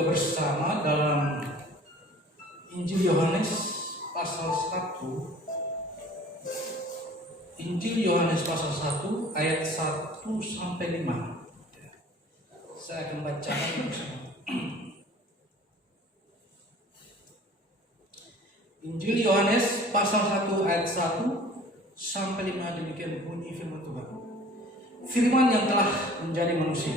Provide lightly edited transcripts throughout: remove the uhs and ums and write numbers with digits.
Bersama dalam Injil Yohanes pasal 1. Injil Yohanes pasal 1 ayat 1 sampai 5. Saya akan bacakan bersama. Injil Yohanes pasal 1 ayat 1 sampai 5, demikian bunyi firman Tuhan. Firman yang telah menjadi manusia.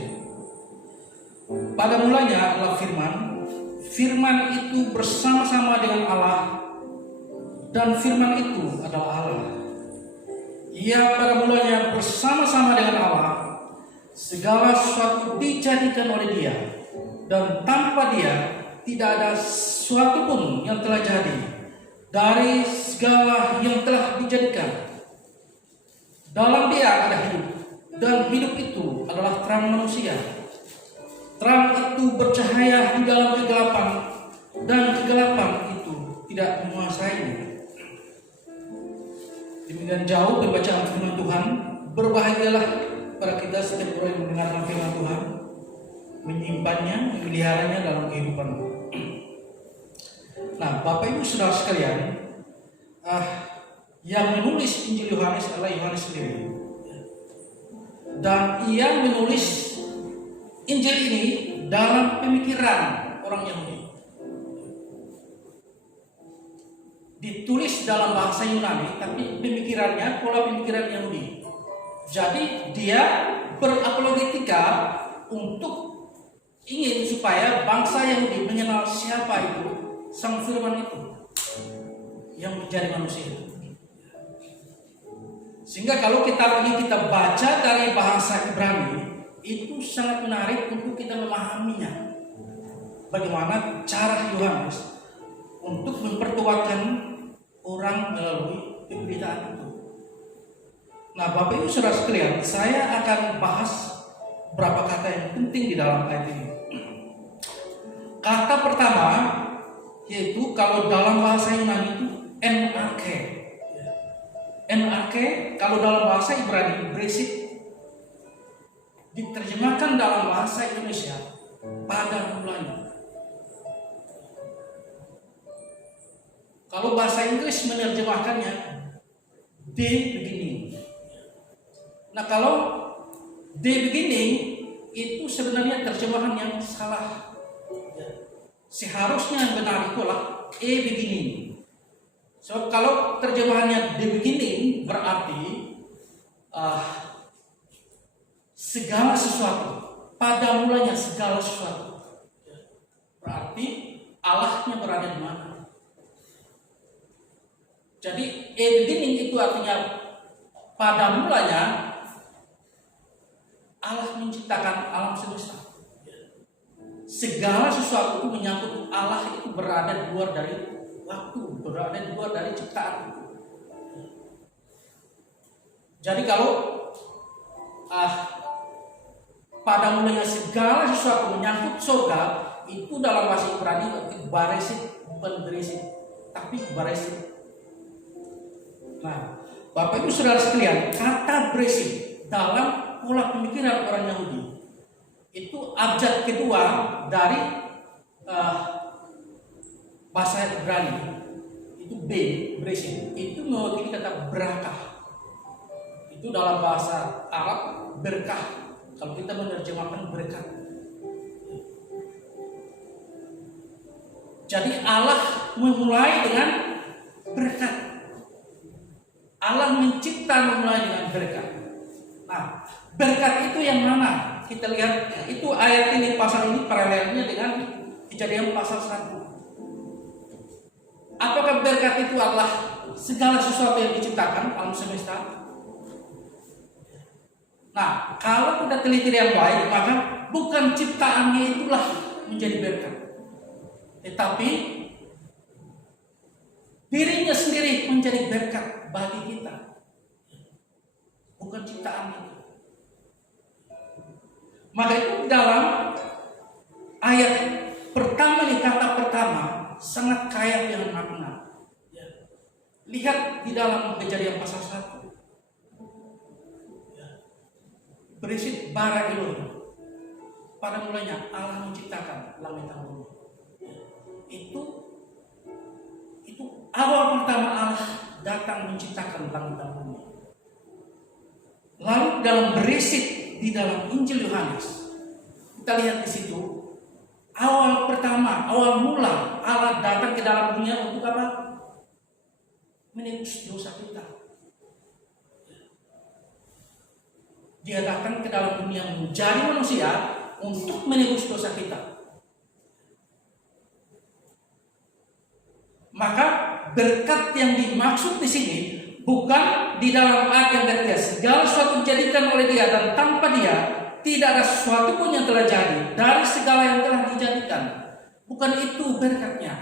Pada mulanya adalah firman. Firman itu bersama-sama dengan Allah, dan firman itu adalah Allah. Ia pada mulanya bersama-sama dengan Allah. Segala sesuatu dijadikan oleh Dia, dan tanpa Dia tidak ada sesuatu pun yang telah jadi dari segala yang telah dijadikan. Dalam Dia ada hidup, dan hidup itu adalah terang manusia. Terang itu bercahaya di dalam kegelapan, dan kegelapan itu tidak menguasainya. Demikian jauh pembacaan firman Tuhan. Berbahagialah pada kita setiap orang yang mendengarkan firman Tuhan, menyimpannya, memeliharanya dalam kehidupan. Nah, Bapak Ibu Saudara sekalian, yang menulis Injil Yohanes adalah Yohanes sendiri, dan ia menulis Injil ini dalam pemikiran orang Yahudi. Ditulis dalam bahasa Yunani, tapi pemikirannya pola pemikiran Yahudi. Jadi dia berapologetika untuk ingin supaya bangsa Yahudi mengenal siapa itu Sang Firman itu yang menjadi manusia. Sehingga kalau kita baca dari bahasa Ibrani, itu sangat menarik untuk kita memahaminya. Bagaimana cara Yohanes untuk mempertuakan orang melalui pemberitaan itu. Nah, Bapak Ibu Saudara sekalian, saya akan bahas beberapa kata yang penting di dalam ayat ini. Kata pertama yaitu kalau dalam bahasa Yunani itu NRK. NRK kalau dalam bahasa Ibrani berisik, diterjemahkan dalam bahasa Indonesia pada mulanya. Kalau bahasa Inggris menerjemahkannya the beginning. Nah, kalau the beginning itu sebenarnya terjemahan yang salah. Seharusnya yang benar itulah a beginning. So kalau terjemahannya the beginning berarti segala sesuatu, pada mulanya segala sesuatu. Berarti Allahnya berada di mana? Jadi a beginning itu artinya pada mulanya Allah menciptakan alam semesta. Segala sesuatu itu menyangkut Allah itu berada di luar dari waktu, berada di luar dari ciptaan itu. Jadi kalau pada mulanya segala sesuatu menyangkut surga, itu dalam bahasa Ibrani baresit, bukan beresit, tapi baresit. Nah, Bapak Ibu Saudara sekalian, kata beresit dalam pola pemikiran orang Yahudi itu abjad kedua dari bahasa Ibrani, itu B, beresit, itu mewakili kata berakah. Itu dalam bahasa Arab berkah. Kalau kita menerjemahkan berkat. Jadi Allah memulai dengan berkat. Allah mencipta memulai dengan berkat. Nah, berkat itu yang mana? Kita lihat itu ayat ini, pasal ini paralelnya dengan Kejadian pasal 1. Apakah berkat itu adalah segala sesuatu yang diciptakan alam semesta? Nah, kalau kita teliti dengan baik, maka bukan ciptaannya itulah menjadi berkat, tetapi dirinya sendiri menjadi berkat bagi kita, bukan ciptaan itu. Maka itu dalam ayat pertama ini, kata pertama sangat kaya dengan makna. Lihat di dalam Kejadian pasal 1. Beresit bara Elohim. Pada mulanya Allah menciptakan langit dan bumi. Itu awal pertama Allah datang menciptakan langit dan bumi. Lalu dalam beresit di dalam Injil Yohanes, Kita lihat di situ, awal mula Allah datang ke dalam dunia untuk apa? Menebus dosa kita. Dia datang ke dalam dunia menjadi manusia untuk menebus dosa kita. Maka berkat yang dimaksud di sini bukan di dalam arti yang ketiga segala sesuatu dijadikan oleh Dia dan tanpa Dia tidak ada sesuatu pun yang telah jadi dari segala yang telah dijadikan. Bukan itu berkatnya,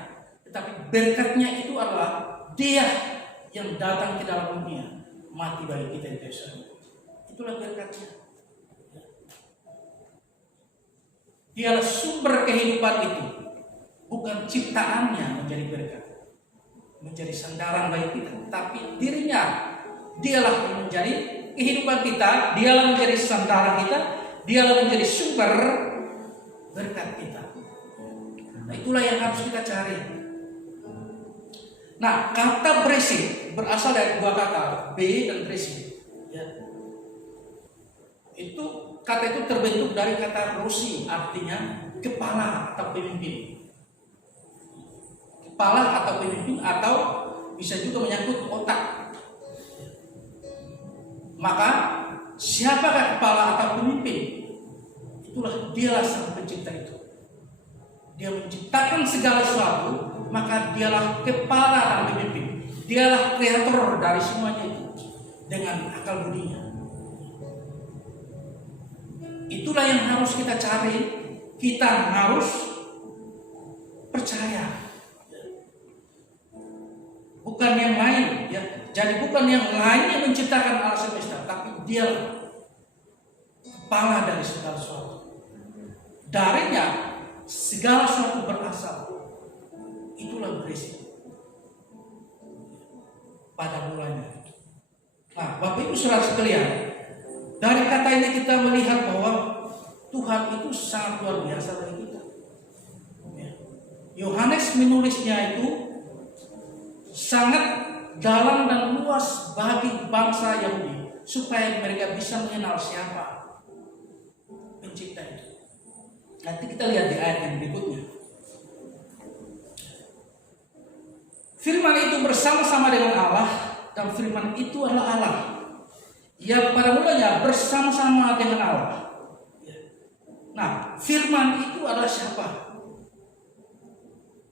tetapi berkatnya itu adalah Dia yang datang ke dalam dunia mati bagi kita yang dosa. Itulah berkatnya. Dialah sumber kehidupan itu, bukan ciptaannya menjadi berkat, menjadi sandaran bagi kita, tapi dirinya. Dialah yang menjadi kehidupan kita, dialah menjadi sandaran kita, dialah menjadi sumber berkat kita. Nah, itulah yang harus kita cari. Nah, kata berisi berasal dari dua kata, be dan berisi. Ya. Kata itu terbentuk dari kata rosi, artinya kepala atau pemimpin. Kepala atau pemimpin, atau bisa juga menyangkut otak. Maka siapakah kepala atau pemimpin? Itulah dialah sang pencipta itu. Dia menciptakan segala sesuatu, maka dialah kepala dan pemimpin. Dialah kreator dari semuanya itu dengan akal budinya. Itulah yang harus kita cari. Kita harus percaya. Bukan yang lain, ya. Jadi bukan yang lain yang menciptakan alam semesta, tapi dialah kepala dari segala sesuatu. Darinya segala sesuatu berasal. Itulah berisi pada mulanya. Nah, Bapak Ibu Saudara sekalian, dari kata ini kita melihat bahwa Tuhan itu sangat luar biasa bagi kita. Yohanes menulisnya itu sangat dalam dan luas bagi bangsa Yahudi, supaya mereka bisa mengenal siapa pencipta itu. Nanti kita lihat di ayat yang berikutnya. Firman itu bersama-sama dengan Allah, dan firman itu adalah Allah. Ia pada mulanya bersama-sama dengan Allah. Nah, firman itu adalah siapa?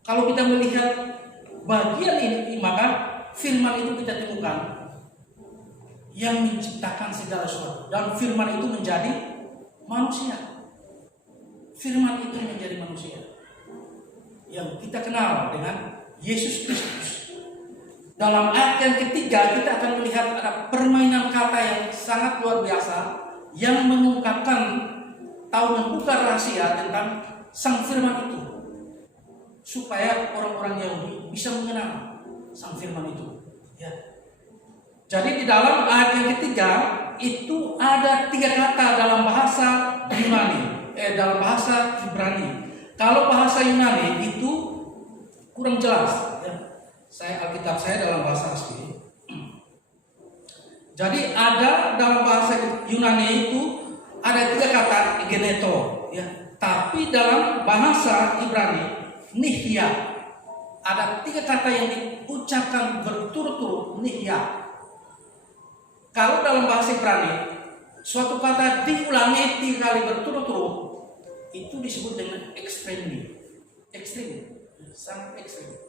Kalau kita melihat bagian ini, maka firman itu kita temukan yang menciptakan segala sesuatu, dan firman itu menjadi manusia. Firman itu menjadi manusia yang kita kenal dengan Yesus Kristus. Dalam ayat yang ketiga kita akan melihat ada permainan kata yang sangat luar biasa yang mengungkapkan atau membuka rahasia tentang sang firman itu, supaya orang-orang Yahudi bisa mengenal sang firman itu. Ya. Jadi di dalam ayat yang ketiga itu ada 3 kata dalam bahasa Yunani, dalam bahasa Ibrani. Kalau bahasa Yunani itu kurang jelas. Ya. Alkitab saya dalam bahasa asli. Jadi ada dalam bahasa Yunani itu ada 3 kata geneto, ya. Tapi dalam bahasa Ibrani nihya ada 3 kata yang diucapkan berturut-turut, nihya. Kalau dalam bahasa Ibrani suatu kata diulangi 3 kali berturut-turut, itu disebut dengan extremely, ekstrim, sangat ekstrim.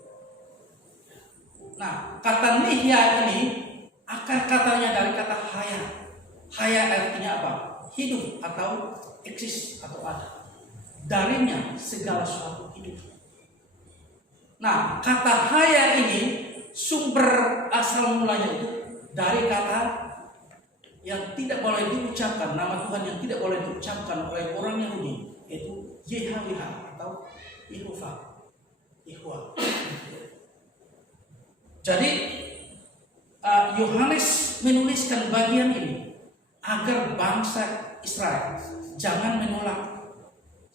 Nah, kata nihya ini akar katanya dari kata haya. Haya artinya apa? Hidup atau eksis atau ada. Darinya segala sesuatu hidup. Nah, kata haya ini sumber asal mulanya itu dari kata yang tidak boleh diucapkan, nama Tuhan yang tidak boleh diucapkan oleh orang Yahudi, yaitu YHWH atau Yehova. Jadi Yohanes menuliskan bagian ini agar bangsa Israel jangan menolak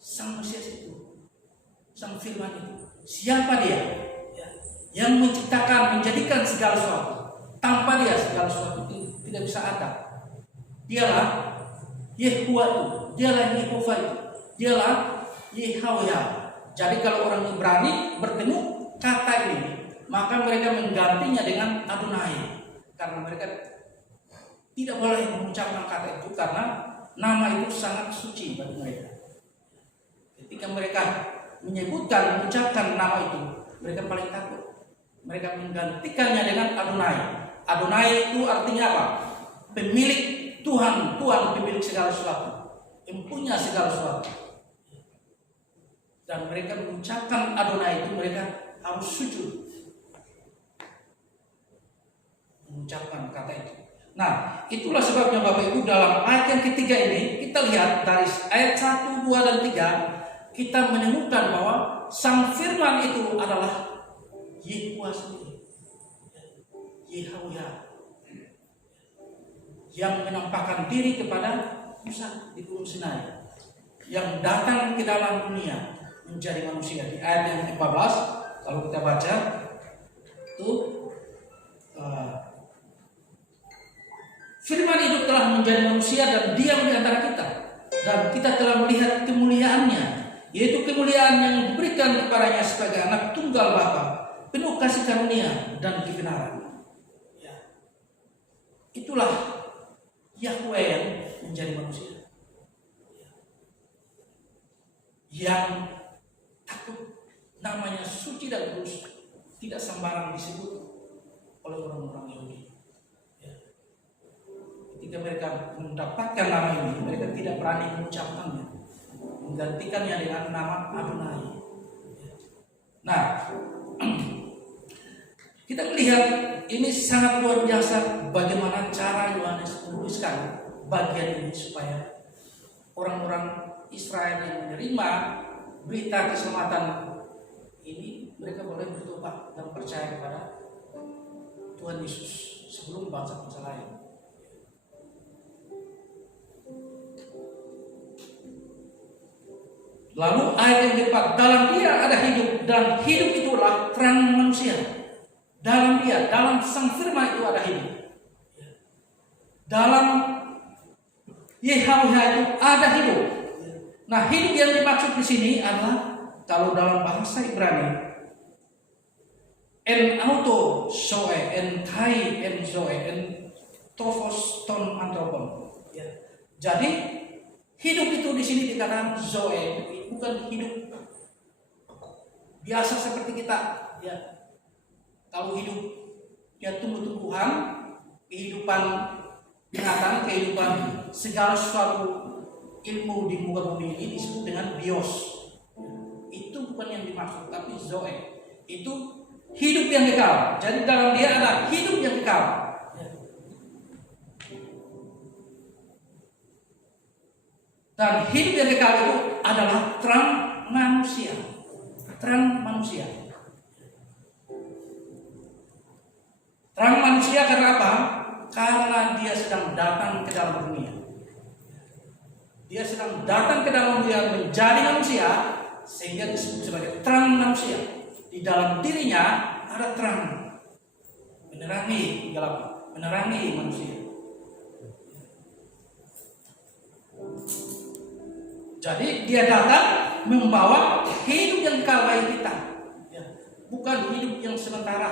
sang Mesias itu, sang firman itu. Siapa dia? Ya. Yang menciptakan, menjadikan segala sesuatu. Tanpa dia segala sesuatu itu tidak bisa ada. Dialah Yehova itu, dialah Yehova itu. dialah Yahweh. Jadi kalau orang Ibrani bertemu kata ini, maka mereka menggantinya dengan Adonai, karena mereka tidak boleh mengucapkan kata itu karena nama itu sangat suci bagi mereka. Ketika mereka mengucapkan nama itu, mereka paling takut. Mereka menggantikannya dengan Adonai. Adonai itu artinya apa? Pemilik, Tuhan, pemilik segala sesuatu, empunya segala sesuatu. Dan mereka mengucapkan Adonai itu, mereka harus sujud mengucapkan kata itu. Nah, itulah sebabnya Bapak Ibu, dalam ayat yang ketiga ini kita lihat dari ayat 1, 2, dan 3, kita menemukan bahwa Sang Firman itu adalah Yehuwa sendiri, Yahweh, yang menampakkan diri kepada Musa di Gunung Sinai, yang datang ke dalam dunia menjadi manusia. Di ayat yang 14, kalau kita baca itu, Firman itu telah menjadi manusia dan diam di antara kita, dan kita telah melihat kemuliaannya, yaitu kemuliaan yang diberikan kepadanya sebagai anak tunggal Bapa, penuh kasih karunia dan kebenaran. Ya. Itulah Yahweh yang menjadi manusia, yang takut, namanya suci dan kudus, tidak sembarang disebut oleh orang-orang Yahudi. Ketika mereka mendapatkan nama ini, mereka tidak berani mengucapkannya, menggantikannya dengan nama Adonai. Nah, kita melihat ini sangat luar biasa bagaimana cara Yohanes menuliskan bagian ini supaya orang-orang Israel yang menerima berita keselamatan ini, mereka boleh bertobat dan percaya kepada Tuhan Yesus sebelum bangsa-bangsa lain. Lalu ayat yang keempat, dalam Dia ada hidup, dan hidup itulah terang manusia. Dalam Dia, dalam Sang Firman itu ada hidup. Dalam Yahweh itu ada hidup. Nah, hidup yang dimaksud di sini adalah, kalau dalam bahasa Ibrani, en auto zoe, en kai en zoe, en tofos ton antropon. Jadi hidup itu di sini dikatakan zoe, bukan hidup biasa seperti kita. Ya, kalau hidup ya tumbuh-tumbuhan, kehidupan binatang, kehidupan segala sesuatu ilmu di muka bumi ini disebut dengan bios. Itu bukan yang dimaksud, tapi zoe itu hidup yang kekal. Jadi dalam Dia ada hidup yang kekal. Dan hidup yang kekal itu adalah terang manusia. Terang manusia. Terang manusia karena apa? Karena Dia sedang datang ke dalam dunia. Dia sedang datang ke dalam dunia menjadi manusia, sehingga disebut sebagai terang manusia. Di dalam dirinya ada terang, menerangi kegelapan, menerangi manusia. Jadi Dia datang membawa hidup yang kekal bagi kita, bukan hidup yang sementara,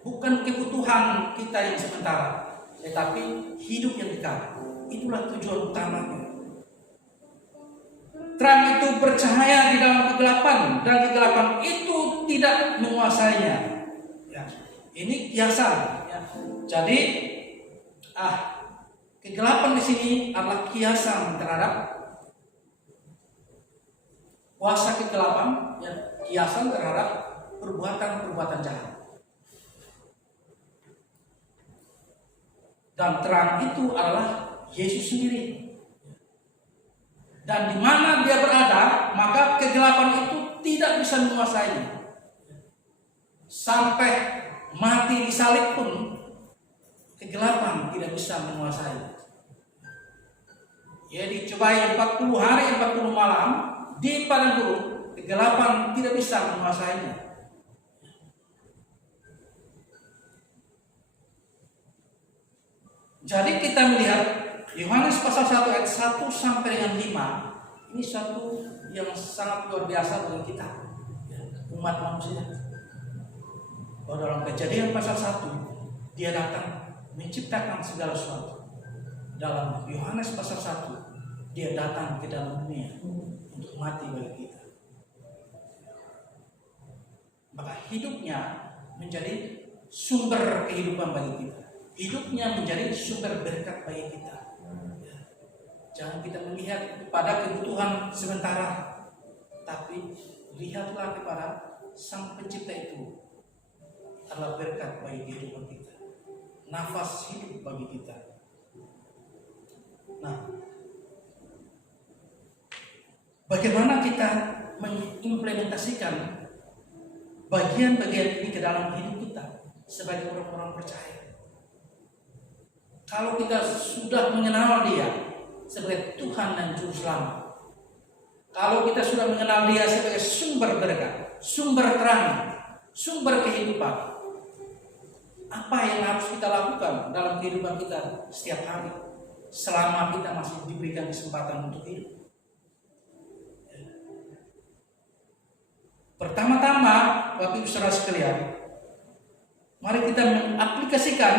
bukan kebutuhan kita yang sementara, tetapi hidup yang kekal. Itulah tujuan utamanya. Terang itu bercahaya di dalam kegelapan, dan kegelapan itu tidak menguasainya. Ini kiasan. Jadi kegelapan di sini adalah kiasan terhadap kuasa kegelapan, kiasan terhadap perbuatan-perbuatan jahat. Dan terang itu adalah Yesus sendiri. Dan di mana Dia berada, maka kegelapan itu tidak bisa menguasainya. Sampai mati disalib pun kegelapan tidak bisa menguasai. Jadi cobai 40 hari 40 malam di padang gurun, kegelapan tidak bisa menguasainya. Jadi kita melihat Yohanes pasal 1 ayat 1 sampai dengan 5 ini satu yang sangat luar biasa bagi kita, umat manusia. Bahwa dalam Kejadian pasal 1 dia datang menciptakan segala sesuatu. Dalam Yohanes pasal 1 dia datang ke dalam dunia untuk mati bagi kita. Maka hidupnya menjadi sumber kehidupan bagi kita. Hidupnya menjadi sumber berkat bagi kita. Jangan kita melihat pada kebutuhan sementara, tapi lihatlah kepada Sang Pencipta itu adalah berkat bagi kehidupan kita, nafas hidup bagi kita. Nah, bagaimana kita mengimplementasikan bagian-bagian ini ke dalam hidup kita sebagai orang-orang percaya? Kalau kita sudah mengenal Dia sebagai Tuhan dan Juru Selamat, kalau kita sudah mengenal Dia sebagai sumber berkat, sumber terang, sumber kehidupan, apa yang harus kita lakukan dalam kehidupan kita setiap hari selama kita masih diberikan kesempatan untuk hidup? Pertama-tama, Bapak Ibu Saudara sekalian, mari kita mengaplikasikan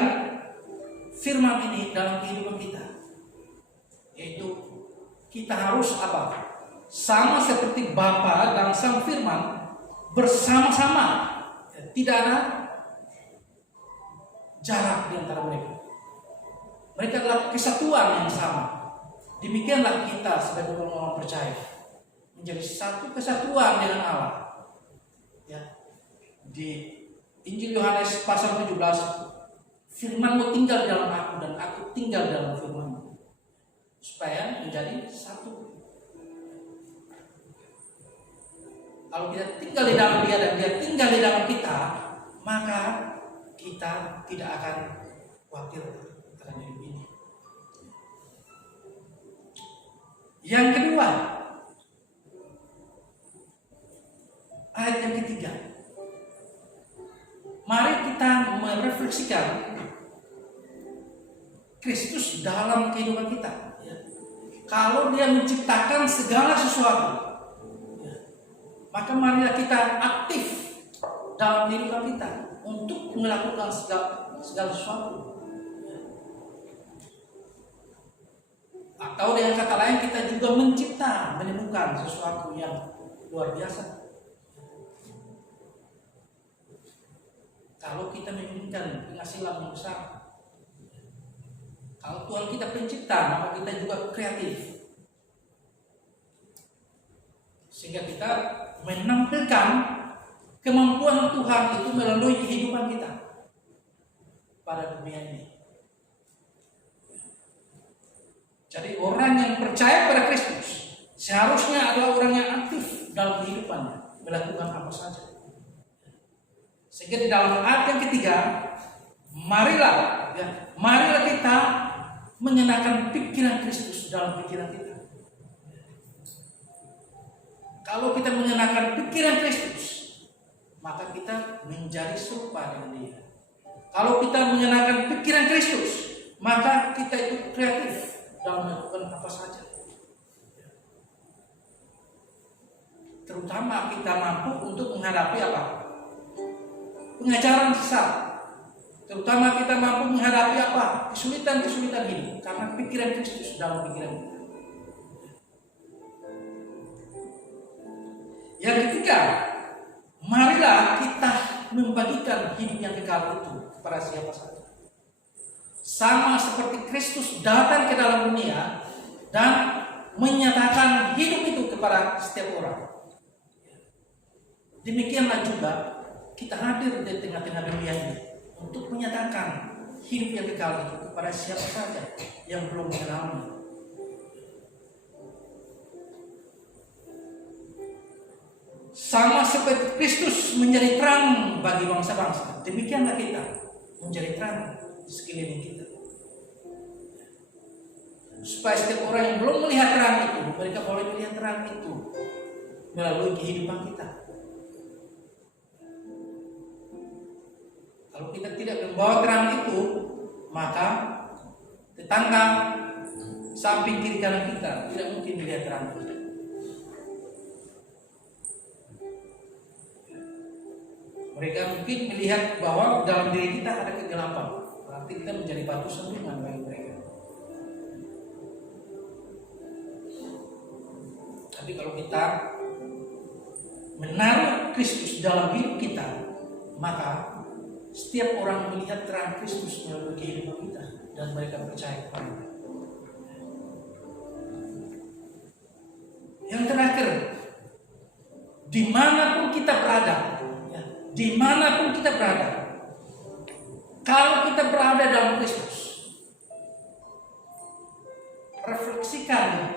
firman ini dalam kehidupan kita. Yaitu kita harus apa? Sama seperti Bapa dan Sang Firman bersama-sama. Tidak ada jarak di antara mereka. Mereka adalah kesatuan yang sama. Demikianlah kita sebagai orang-orang percaya menjadi satu kesatuan dengan Allah. Ya. Di Injil Yohanes pasal 17, firman-Mu tinggal dalam aku dan aku tinggal dalam firman-Mu, supaya menjadi satu. Kalau kita tinggal di dalam Dia dan Dia tinggal di dalam kita, maka kita tidak akan khawatir akan hidup ini. Yang kedua, ayat yang ketiga, mari kita merefleksikan Kristus dalam kehidupan kita. Kalau Dia menciptakan segala sesuatu, maka marilah kita aktif dalam kehidupan kita untuk melakukan segala sesuatu. Atau dengan kata lain, kita juga menemukan sesuatu yang luar biasa. Kalau kita menginginkan penghasilan yang besar, kalau Tuhan kita pencipta, maka kita juga kreatif, sehingga kita menampilkan kemampuan Tuhan itu melalui kehidupan kita pada dunia ini. Jadi orang yang percaya pada Kristus seharusnya adalah orang yang aktif dalam kehidupannya, melakukan apa saja. Sehingga di dalam ayat yang ketiga, marilah kita mengenakan pikiran Kristus dalam pikiran kita. Kalau kita mengenakan pikiran Kristus, maka kita menjadi serupa dengan Dia. Kalau kita mengenakan pikiran Kristus, maka kita itu kreatif dalam melakukan apa saja. Terutama kita mampu untuk menghadapi apa? Pengajaran sesat. Terutama kita mampu menghadapi apa? Kesulitan-kesulitan hidup karena pikiran Kristus dalam pikiran kita. Yang ketiga, marilah kita membagikan hidup yang kekal itu kepada siapa saja. Sama seperti Kristus datang ke dalam dunia dan menyatakan hidup itu kepada setiap orang. Demikianlah juga kita hadir di tengah-tengah dunia ini untuk menyatakan hidup yang kekal itu kepada siapa saja yang belum mengenalnya. Sama seperti Kristus menjadi terang bagi bangsa-bangsa, demikianlah kita menjadi terang di sekeliling kita. Supaya setiap orang yang belum melihat terang itu, mereka boleh melihat terang itu melalui kehidupan kita. Kalau kita tidak membawa terang itu, maka tetangga, samping kiri kanan kita tidak mungkin melihat terang. Mereka mungkin melihat bahwa dalam diri kita ada kegelapan, berarti kita menjadi batu sandungan bagi mereka. Tapi kalau kita menaruh Kristus dalam hidup kita, maka setiap orang melihat terang Kristus melalui kehidupan kita dan mereka percaya kepada. Yang terakhir, dimanapun kita berada, dimanapun kita berada, kalau kita berada dalam Kristus, refleksikan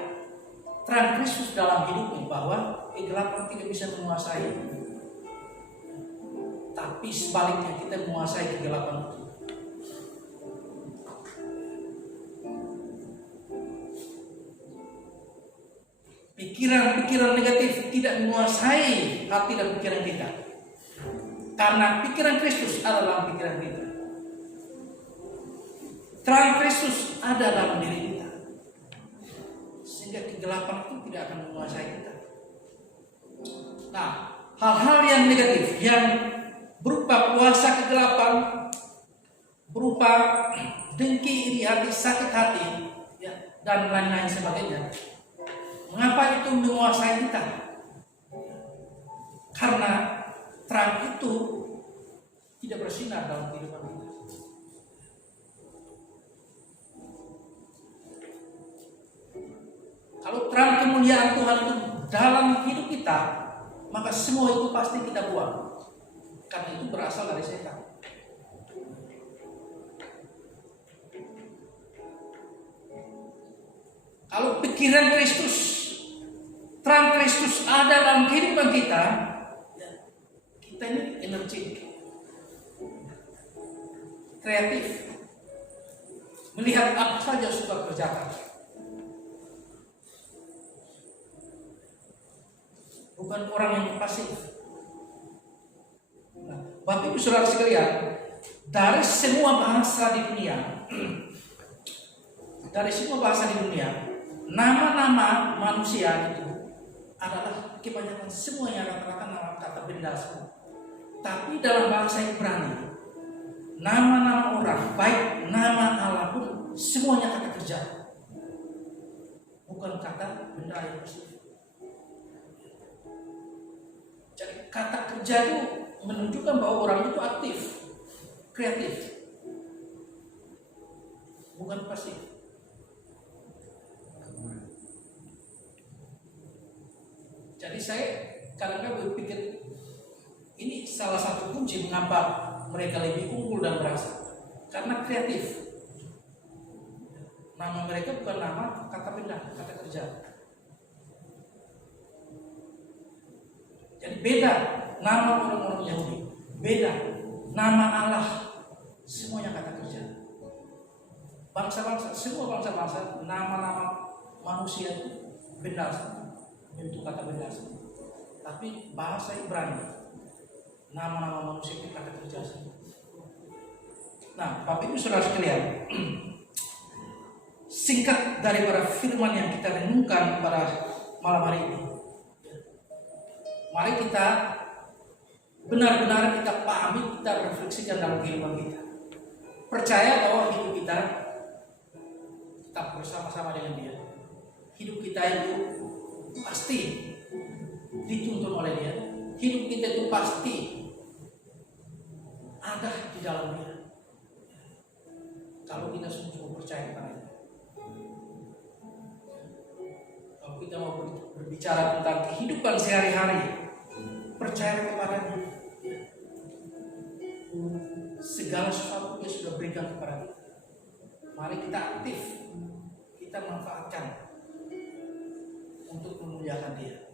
terang Kristus dalam hidupmu bahwa kegelapan tidak bisa menguasai, tapi sebaliknya kita menguasai kegelapan itu. Pikiran-pikiran negatif tidak menguasai hati dan pikiran kita, karena pikiran Kristus ada dalam pikiran kita. Terang Kristus ada dalam diri kita, sehingga kegelapan itu tidak akan menguasai kita. Nah, hal-hal yang negatif yang berupa kuasa kegelapan, berupa dengki, iri hati, sakit hati, ya, dan lain-lain sebagainya. Mengapa itu menguasai kita? Karena terang itu tidak bersinar dalam kehidupan kita. Kalau terang kemuliaan Tuhan itu dalam hidup kita, maka semua itu pasti kita buang, karena itu berasal dari setan. Kalau pikiran Kristus, terang Kristus ada dalam kehidupan kita, kita ini energik, kreatif, melihat apa saja suka kerjakan. Bukan orang yang pasif. Nah, Bapak Ibu Saudara sekalian, dari semua bahasa di dunia, nama-nama manusia itu adalah kebanyakan semuanya rata-rata nama kata benda semua. Tapi dalam bahasa Ibrani, nama-nama orang, baik nama Allah pun semuanya kata kerja, bukan kata benda yang pasif. Jadi kata kerja itu menunjukkan bahwa orang itu aktif, kreatif, bukan pasif. Jadi saya kadang-kadang berpikir ini salah satu kunci mengapa mereka lebih unggul dan berhasil, karena kreatif. Nama mereka bukan nama kata benda, kata kerja. Jadi beda nama orang-orang Yahudi, beda nama Allah, semuanya kata kerja. Bangsa-bangsa, semua bangsa-bangsa, nama-nama manusia itu benda, bentuk kata benda. Tapi bahasa Ibrani, nama-nama manusia itu kata kerja. Nah, Bapak Ibu Saudara sekalian, singkat daripada firman yang kita renungkan pada malam hari ini, mari kita benar-benar kita pahami, kita refleksikan dalam kehidupan kita. Percaya bahwa hidup kita tetap bersama-sama dengan Dia. Hidup kita itu pasti dituntun oleh Dia. Hidup kita itu pasti ada di dalam Dia. Kalau kita sungguh percaya kepada Dia. Kalau kita mau berbicara tentang kehidupan sehari-hari, percaya kepada Dia. Segala sesuatu Dia sudah berikan kepada kita. Mari kita aktif, kita manfaatkan untuk memuliakan Dia.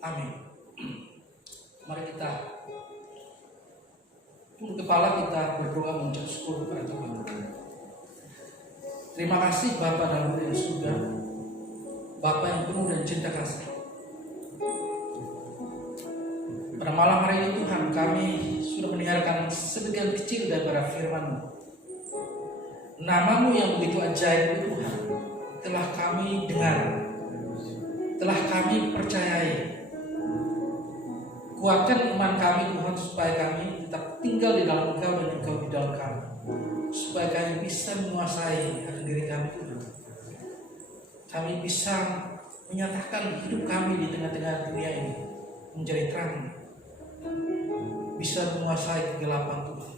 Amin. Mari kita tunduk kepala, kita berdoa mengucap syukur kepada Tuhan. Terima kasih Bapa dalam yang surga, Bapa yang penuh dan cinta kasih. Pada malam hari ini Tuhan, kami sudah mendengarkan sebagian kecil daripada firman-Mu. Nama-Mu yang begitu ajaib Tuhan telah kami dengar, telah kami percayai. Kuatkan iman kami Tuhan, supaya kami tetap tinggal di dalam Engkau dan Engkau di dalam kami, supaya kami bisa menguasai akan diri kami Tuhan. Kami bisa menyatakan hidup kami di tengah-tengah dunia ini menjadi terang, bisa menguasai kegelapan Tuhan,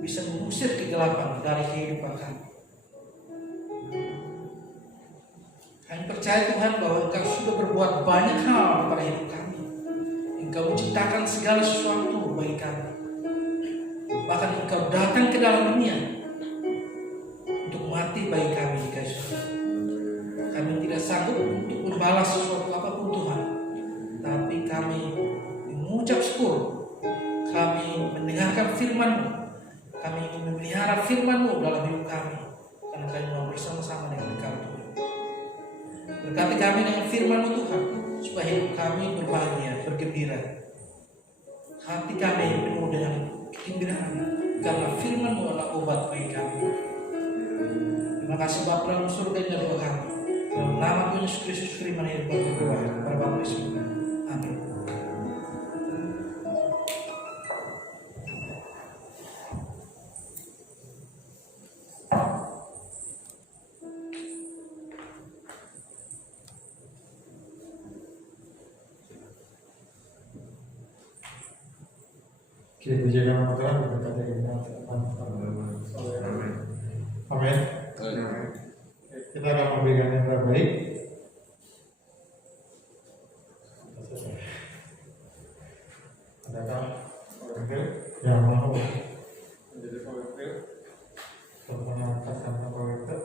bisa mengusir kegelapan dari kehidupan kami. Kami percaya Tuhan bahwa Engkau sudah berbuat banyak hal pada hidup kami. Engkau menciptakan segala sesuatu bagi kami. Bahkan Engkau datang ke dalam dunia untuk mati bagi kami di kayu salib. Kami tidak sanggup untuk membalas sesuatu apapun Tuhan, tapi kami mengucap syukur. Kami mendengarkan firman-Mu. Kami ingin memelihara firman-Mu dalam hidup kami, karena kami mau bersama-sama dengan Engkau Tuhan. Berkati kami dengan firman-Mu Tuhan, supaya hidup kami berbahagia, bergembira. Hati kami penuh dengan kegembiraan, karena firman-Mu adalah obat bagi kami. Terima kasih Bapa dalam surga dan doa kami. Dalam nama Tuhan Yesus Kristus firman yang berdoa kepada Bapa di surga. Amin. Oke, puji nama Tuhan, berkata kita Amin. Kita akan memberikan yang terbaik. Adakah volunteer yang mau menjadi volunteer untuk mengangkat nama volunteer?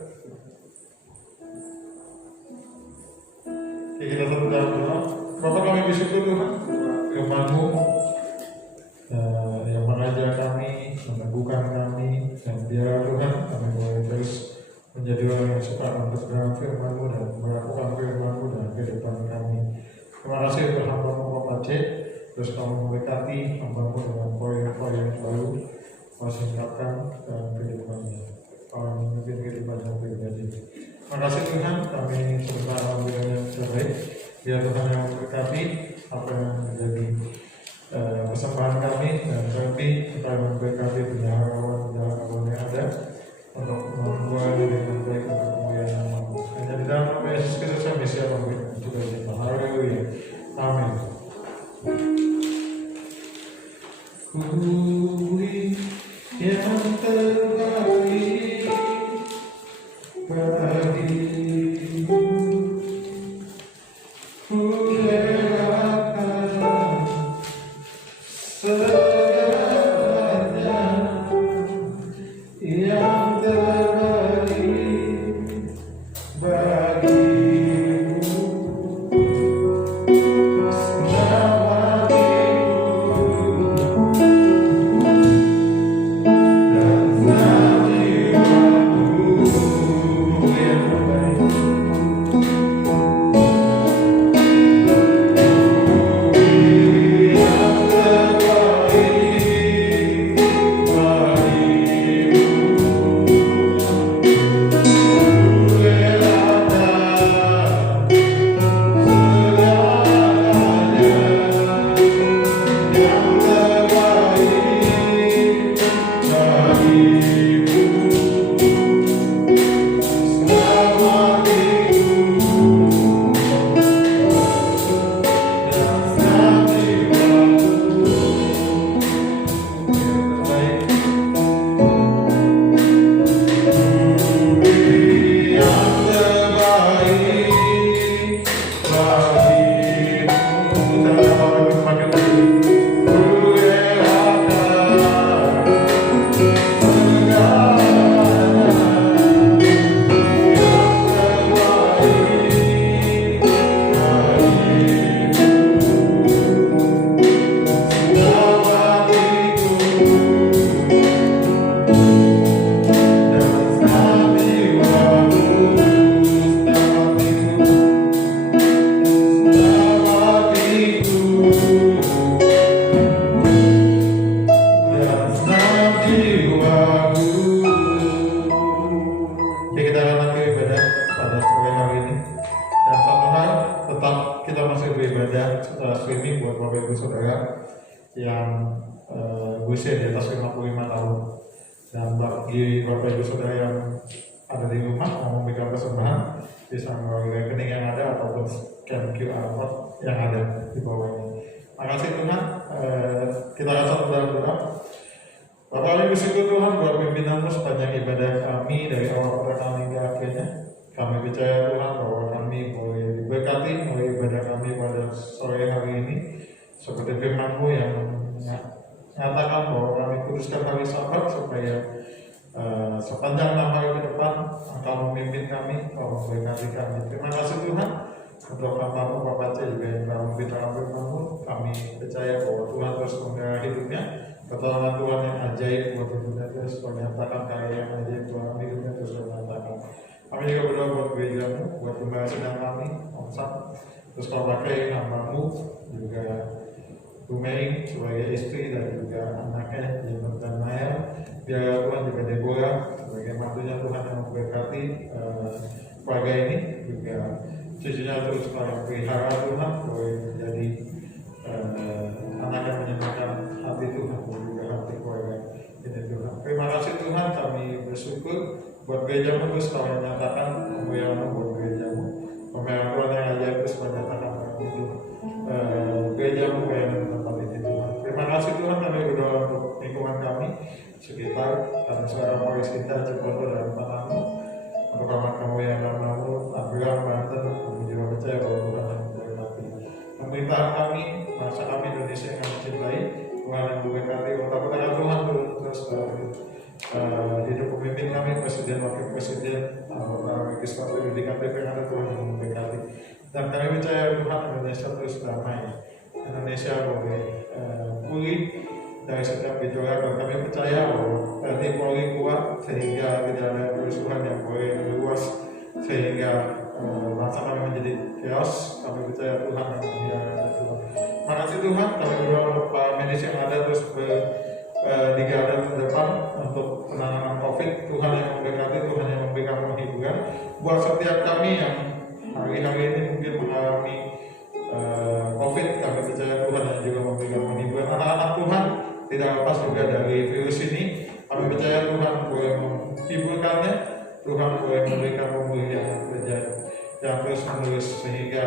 Oke, kita tetap dalam doa. Bapa kami bersyukur Tuhan, firman-Mu yang mengajar kami, meneguhkan kami, dan biar Tuhan kami boleh terus menjadi orang yang suka untuk firman-Mu dan melakukan firman-Mu dalam kehidupan kami. Terima kasih untuk hamba-Mu Bapak C. Terus kamu memberkati hamba-Mu dengan poin-poin yang baru Kau singkapkan dalam kehidupannya. Kau memimpin kehidupan yang pribadi. Terima kasih Tuhan, kami sebentar ambil yang terbaik. Biar Tuhan yang memberkati apa yang menjadi persembahan kami, dan kami kita memberkati penjarawan yang ada untuk membuat dengan baik untuk kemuliaan nama-Mu. Hanya di dalam nama Yesus Kristus kami siap memberikan juga kita. Haleluya. Amin. Kui yang terbaik bagimu, ku serahkan segalanya yang terbaik bagimu. Nama berusia di atas 55 tahun. Dan bagi Bapak Ibu Saudara yang ada di rumah mau memberikan persembahan, bisa melalui rekening yang ada ataupun scan QR code yang ada di bawah ini. Makasih Tuhan. Kita akan satu dalam doa. Bapak kami bersyukur Tuhan buat pimpinanmu sepanjang ibadah kami dari awal perkenalan hingga akhirnya. Kami percaya Tuhan bahwa kami boleh diberkati oleh ibadah kami pada sore hari ini. Seperti firman-Mu yang mengatakan bahwa kami kuduskan hari Sabat supaya sepanjang 6 hari ke depan Engkau memimpin kami, Engkau memberkati kami. Terima kasih Tuhan untuk hamba-Mu Bapak C juga yang telah memberitakan firman-Mu. Kami percaya bahwa Tuhan terus memelihara hidupnya. Pertolongan Tuhan yang ajaib buat hidupnya terus menyatakan karya yang ajaib Tuhan hidupnya terus menyatakan. Kami juga berdoa buat gereja-Mu, buat gembala sedang kami, Om Sam. Terus kau pakai hamba-Mu juga Rumei sebagai istri dan juga anaknya Jember dan Maya. Biar Tuhan juga Deborah sebagai mantunya Tuhan yang memberkati keluarga ini, juga cucunya terus yang pelihara Tuhan boleh menjadi anak yang menyenangkan hati Tuhan dan juga hati keluarga ini Tuhan. Terima kasih Tuhan, kami bersyukur buat gereja-Mu terus kau menyatakan pemeliharaan buat gereja-Mu, pemeliharaan Tuhan yang ajaib terus menyatakan hidup gereja-Mu yang tempat ini Tuhan. Terima kasih Tuhan, kami berdoa untuk lingkungan kami sekitar dan saudara Paris kita Cibondo dan tanah-Mu, untuk kamar kamu yang nama-Mu, Abraham, Banten. Kami juga percaya bahwa Tuhan yang memberkati pemerintahan kami, bangsa kami Indonesia yang kami cintai. Tuhan yang memberkati kota-kota Tuhan terus hidup pemimpin kami, presiden, wakil presiden, anggota legislatif, pendidikan DPR, Tuhan yang memberkati. Dan kami percaya Tuhan Indonesia terus damai, Indonesia boleh pulih dari setiap gejolak, dan kami percaya bahwa TNI Polri kuat sehingga tidak ada kerusuhan yang boleh meluas sehingga bangsa kami menjadi chaos. Kami percaya Tuhan yang memelihara Tuhan. Makasih Tuhan, kami berdoa untuk para medis yang ada terus di garda terdepan untuk penanganan COVID. Tuhan yang memberkati, Tuhan yang memberikan penghiburan buat setiap kami yang hari-hari ini mungkin mengalami COVID. Kami percaya Tuhan yang juga memberikan penghiburan. Anak-anak Tuhan tidak lepas juga dari virus ini. Kami percaya Tuhan boleh menghiburkannya, Tuhan boleh memberikan pemulihan yang terus menerus sehingga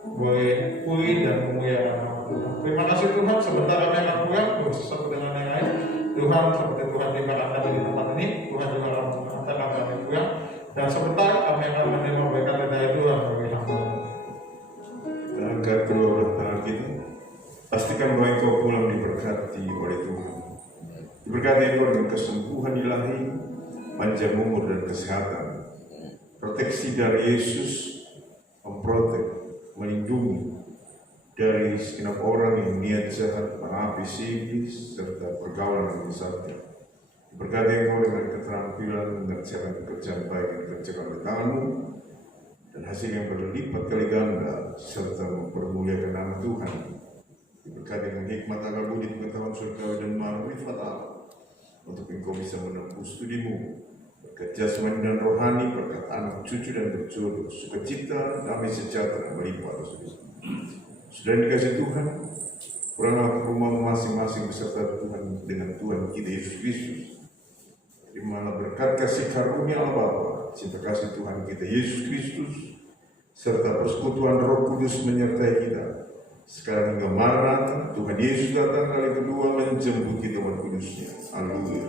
boleh pulih dan memuliakan nama Tuhan. Terima kasih Tuhan, sebentar kami akan pulang sesuatu dengan yang lain. Tuhan seperti Tuhan timpakan kami di tempat ini, Tuhan juga akan mengantarkan kami pulang. Dan sebentar kami akan menerima berkat dari Tuhan bagi hamba. Dan angkat kedua belah tangan kita, pastikan bahwa engkau pulang diberkati oleh Tuhan. Diberkati engkau dengan kesembuhan ilahi, panjang umur dan kesehatan. Proteksi dari Yesus memprotek, melindungi dari segenap orang yang niat jahat, menghabis iblis, serta pergaulan yang disatria. Diberkati engkau dengan keterampilan mengerjakan pekerjaan baik yang dikerjakan oleh tanganmu, dan hasil yang berlipat kali ganda, serta mempermuliakan nama Tuhan. Diberkati dengan hikmat akal budi, pengetahuan surgawi dan ma'rifat Allah, untuk engkau bisa menembus studimu, berkat jasmani dan rohani, berkat anak cucu dan berjodoh, sukacita, damai sejahtera melimpah. Sudah dikasih Tuhan, pulanglah ke rumah masing-masing beserta Tuhan dengan Tuhan kita Yesus Kristus. Terimalah berkat kasih karunia Allah Bapa, cinta kasih Tuhan kita Yesus Kristus, serta persekutuan Roh Kudus menyertai kita sekarang hingga Maranatha. Tuhan Yesus datang kali kedua menjemput kita dengan kudusnya. Haleluya.